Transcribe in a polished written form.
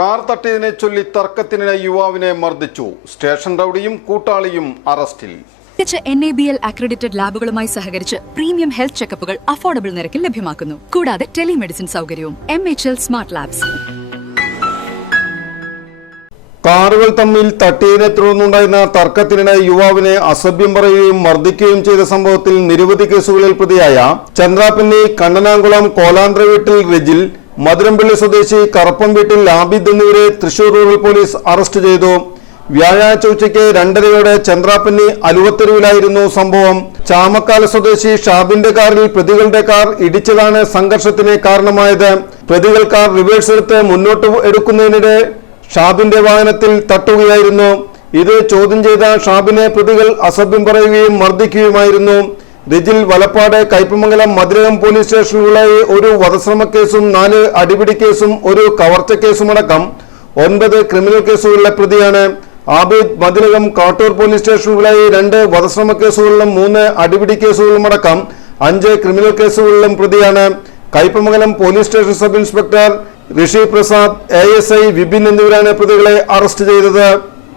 Car തട്ടിയതിനെ ചൊല്ലി തർക്കത്തിനിടെ യുവാവിനെ മർദ്ദിച്ചു. സ്റ്റേഷൻ റൌഡിയും കൂട്ടാളിയും അറസ്റ്റിൽ. NABL അക്രഡിറ്റഡ് ലാബുകളുമായി സഹകരിച്ച് പ്രീമിയം ഹെൽത്ത് ചെക്കപ്പുകൾ അഫോർഡബിൾ നിരക്കിൽ ലഭ്യമാക്കുന്നു. കൂടാതെ ടെലിമെഡിസിൻ സൗകര്യവും. MHL smart labs. കാറുകൾ തമ്മിൽ തട്ടിയതിനെ തുടർന്നുണ്ടായിരുന്ന തർക്കത്തിനിടെ യുവാവിനെ അസഭ്യം പറയുകയും മർദ്ദിക്കുകയും ചെയ്ത സംഭവത്തിൽ നിരവധി കേസുകളിൽ പ്രതിയായ ചന്ദ്രാപ്പള്ളി, കണ്ണനാംകുളം കോലാന്ത്ര വീട്ടിൽ റിജിൽ, മധുരംപള്ളി സ്വദേശി കറപ്പം വീട്ടിൽ ആബിദ് എന്നിവരെ തൃശൂർ റൂറൽ പോലീസ് അറസ്റ്റ് ചെയ്തു. വ്യാഴാഴ്ച ഉച്ചയ്ക്ക് 2:30 ചന്ദ്രാപ്പള്ളി അലുവത്തെരുവിലായിരുന്നു സംഭവം. ചാമക്കാല സ്വദേശി ഷാബിന്റെ കാറിൽ പ്രതികളുടെ കാർ ഇടിച്ചതാണ് സംഘർഷത്തിന് കാരണമായത്. പ്രതികൾ കാർ റിവേഴ്സ് എടുത്ത് മുന്നോട്ട് എടുക്കുന്നതിനിടെ ഷാബിന്റെ വാഹനത്തിൽ തട്ടുകയായിരുന്നു. ഇത് ചോദ്യം ചെയ്ത ഷാബിനെ പ്രതികൾ അസഭ്യം പറയുകയും മർദ്ദിക്കുകയുമായിരുന്നു. റിജിൽ വലപ്പാട്, കയ്പമംഗലം, മധുരകം പോലീസ് സ്റ്റേഷനുകളിലായി ഒരു വധശ്രമ കേസും 4 അടിപിടി കേസും ഒരു കവർച്ച കേസുമടക്കം 9 ക്രിമിനൽ കേസുകളിലെ പ്രതിയാണ്. ആബിദ് മധുരകം, കാട്ടൂർ പോലീസ് സ്റ്റേഷനുകളിലായി 2 വധശ്രമ കേസുകളിലും 3 അടിപിടി കേസുകളുമടക്കം 5 ക്രിമിനൽ കേസുകളിലും പ്രതിയാണ്. Kaipamangalam police station sub inspector Rishi Prasad, ASI Vipin എന്നിവരാണ് പ്രതികളെ അറസ്റ്റ് ചെയ്തത്.